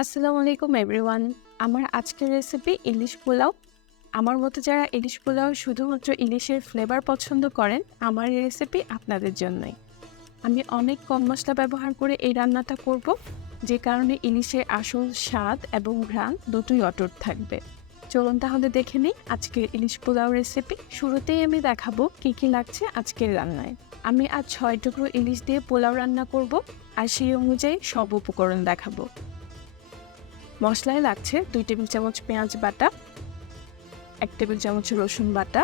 আসসালামু আলাইকুম এভরিওয়ান। আমার আজকের রেসিপি ইলিশ পোলাও। আমার মতো যারা ইলিশ পোলাও শুধুমাত্র ইলিশের ফ্লেভার পছন্দ করেন, আমার এই রেসিপি আপনাদের জন্যই। আমি অনেক কম মশলা ব্যবহার করে এই রান্নাটা করব, যে কারণে ইলিশের আসল স্বাদ এবং ঘ্রাণ দুটোই অটুট থাকবে। চলুন তাহলে দেখে নিই আজকের ইলিশ পোলাও রেসিপি। শুরুতেই আমি দেখাবো কী কী লাগছে আজকের রান্নায়। আমি আজ 6 টুকরো ইলিশ দিয়ে পোলাও রান্না করব, আর সেই অনুযায়ী সব উপকরণ দেখাবো। মশলায় লাগছে 2 টেবিল চামচ পেঁয়াজ বাটা, 1 টেবিল চামচ রসুন বাটা,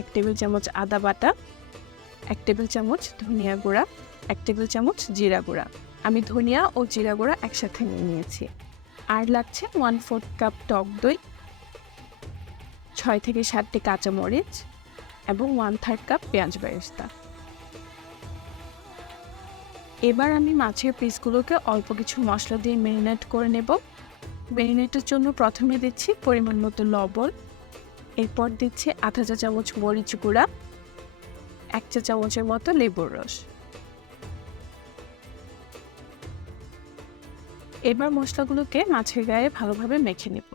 1 টেবিল চামচ আদা বাটা, 1 টেবিল চামচ ধনিয়া গুঁড়া, 1 টেবিল চামচ জিরা গুঁড়া। আমি ধনিয়া ও জিরা গুঁড়া একসাথে নিয়ে নিয়েছি। আর লাগছে 1/4 কাপ টক দই, 6 থেকে 7টি কাঁচামরিচ এবং 1/3 কাপ পেঁয়াজ বেরেস্তা। এবার আমি মাছের পিসগুলোকে অল্প কিছু মশলা দিয়ে ম্যারিনেট করে নেব। ম্যারিনেটের জন্য প্রথমে দিচ্ছি পরিমাণ মতো লবণ, এরপর দিচ্ছি আধা চা চামচ মরিচ গুঁড়া, 1 চা চামচের মতো লেবুর রস। এবার মশলাগুলোকে মাছের গায়ে ভালোভাবে মেখে নেব।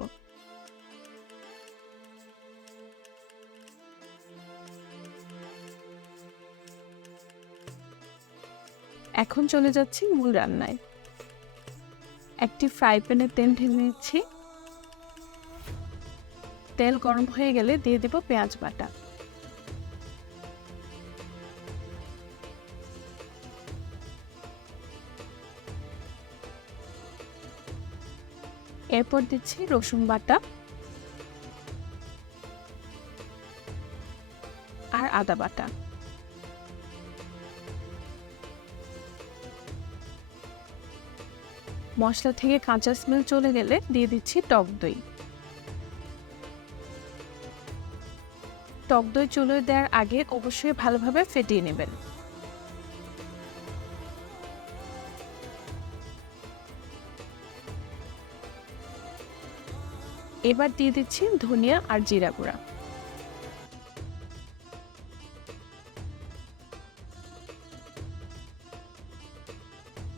এখন চলে যাচ্ছি মূল রান্নায়। একটি ফ্রাই প্যানে তেল ঢেলে নিচ্ছি। তেল গরম হয়ে গেলে দিয়ে দেব পেঁয়াজ বাটা। এরপর দিচ্ছি রসুন বাটা আর আদা বাটা। মশলা থেকে কাঁচা স্মেল চলে গেলে দিয়ে দিচ্ছি টক দই। টক দই চুলোয় দেওয়ার আগে অবশ্যই ভালোভাবে ফেটিয়ে নেবেন। এবার দিয়ে দিচ্ছি ধনিয়া আর জিরা গুঁড়া।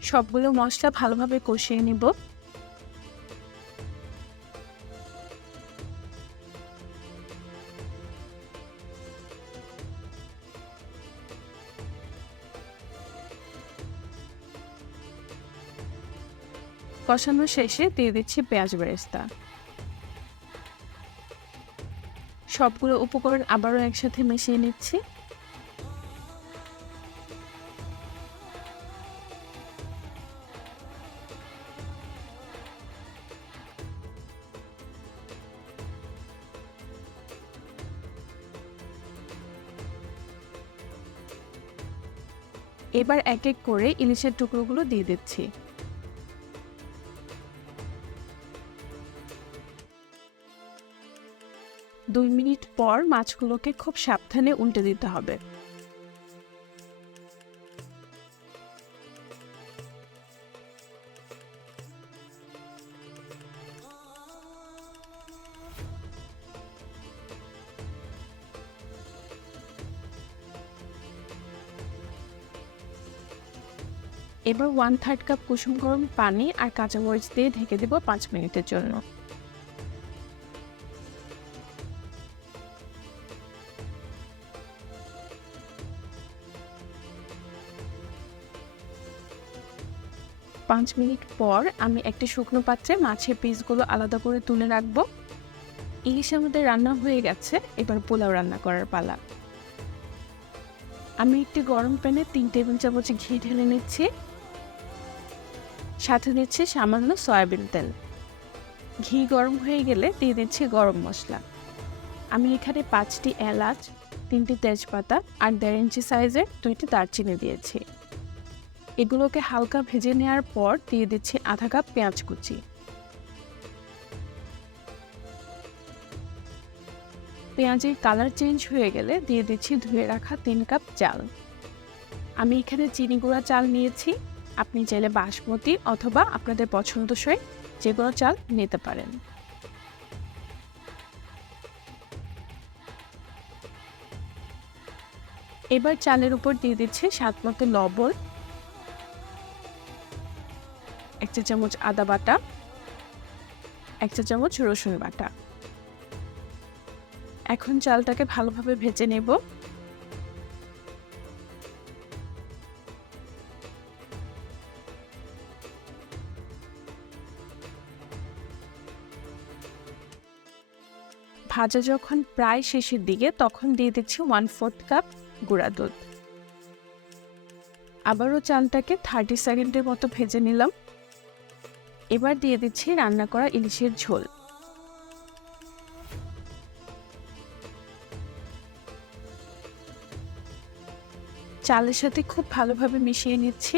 সবগুলো মশলা ভালোভাবে কষিয়ে নিব। কষানো শেষে দিয়ে দিচ্ছি পেঁয়াজ বেরেস্তা। সবগুলো উপকরণ আবারও একসাথে মিশিয়ে নিচ্ছি। এবার এক এক করে ইলিশের টুকরোগুলো দিয়ে দিচ্ছি। দুই মিনিট পর মাছগুলোকে খুব সাবধানে উল্টে দিতে হবে। এবার 1/3 কাপ কুসুম গরম পানি আর কাঁচামরিচ দিয়ে ঢেকে দেব 5 মিনিটের জন্য। পাঁচ মিনিট পর আমি একটি শুকনো পাত্রে মাছের পিসগুলো আলাদা করে তুলে রাখবো। ইলিশ আমাদের রান্না হয়ে গেছে, এবার পোলাও রান্না করার পালা। আমি একটি গরম প্যানে 3 টেবিল চামচ ঘি ঢেলে নিচ্ছি। সাথে দিচ্ছি সামান্য সয়াবিন তেল। ঘি গরম হয়ে গেলে দিয়ে দিচ্ছি গরম মশলা। আমি এখানে 5টি এলাচ, 3টি তেজপাতা আর 1.5 ইঞ্চি সাইজের 2টি দারচিনি দিয়েছি। এগুলোকে হালকা ভেজে নেওয়ার পর দিয়ে দিচ্ছি আধা কাপ পেঁয়াজ কুচি। পেঁয়াজের কালার চেঞ্জ হয়ে গেলে দিয়ে দিচ্ছি ধুয়ে রাখা 3 কাপ চাল। আমি এখানে চিনি গুঁড়া চাল নিয়েছি, আপনি চাইলে বাসমতি অথবা আপনাদের পছন্দসই যে কোনো চাল নিতে পারেন। এবার চালের উপর দিয়ে দিচ্ছি স্বাদ মতো লবণ, 1 চা চামচ আদা বাটা, 1 চা চামচ রসুন বাটা। এখন চালটাকে ভালোভাবে ভেজে নেব। ভাজা যখন প্রায় শেষের দিকে তখন দিয়ে দিচ্ছি 1/4 কাপ গুঁড়া দুধ। আবারও চালটাকে 30 সেকেন্ডের মতো ভেজে নিলাম। এবার দিয়ে দিচ্ছি রান্না করা ইলিশের ঝোল। চালের সাথে খুব ভালোভাবে মিশিয়ে নিচ্ছি।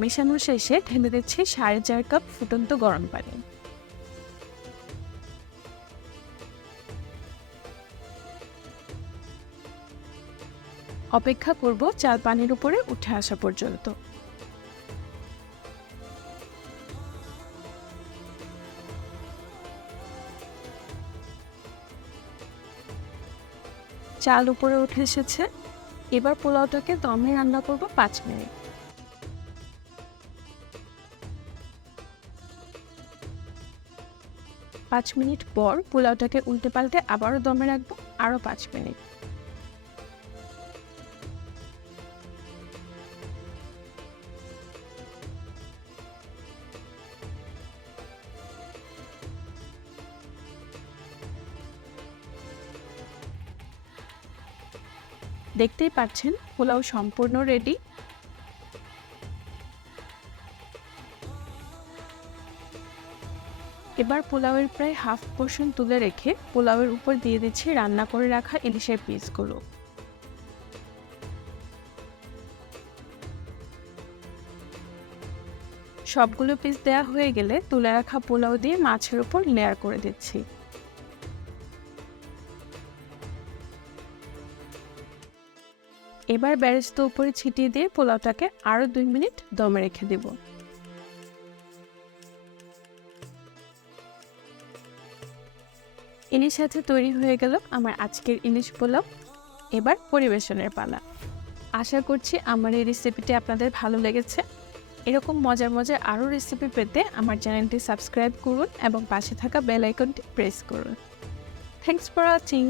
মেশানো শেষে ঢেলে দিচ্ছি 4.5 কাপ ফুটন্ত গরম পানি। অপেক্ষা করব চাল পানির উপরে উঠে আসা পর্যন্ত। চাল উপরে উঠে এসেছে। এবার পোলাওটাকে দমে রান্না করব 5 মিনিট। পাঁচ মিনিট পর পোলাওটাকে উল্টে পাল্টে আবারও দমে রাখবো আরো 5 মিনিট। দেখতেই পাচ্ছেন পোলাও সম্পূর্ণ রেডি। এবার পোলাওয়ের প্রায় হাফ পোর্শন তুলে রেখে পোলাওয়ের উপর দিয়ে দিচ্ছি রান্না করে রাখা ইলিশের পিসগুলো। সবগুলো পিস দেয়া হয়ে গেলে তুলে রাখা পোলাও দিয়ে মাছের উপর লেয়ার করে দিচ্ছি। এবার বেরেস্তা উপরে ছিটিয়ে দিয়ে পোলাওটাকে আরো 2 মিনিট দমে রেখে দেব। ইলিশ সাথে তৈরি হয়ে গেল আমার আজকের ইলিশ পোলাও। এবার পরিবেশনের পালা। আশা করছি আমার এই রেসিপিটি আপনাদের ভালো লেগেছে। এরকম মজার মজার আরও রেসিপি পেতে আমার চ্যানেলটি সাবস্ক্রাইব করুন এবং পাশে থাকা বেল আইকনটি প্রেস করুন। Thanks for watching.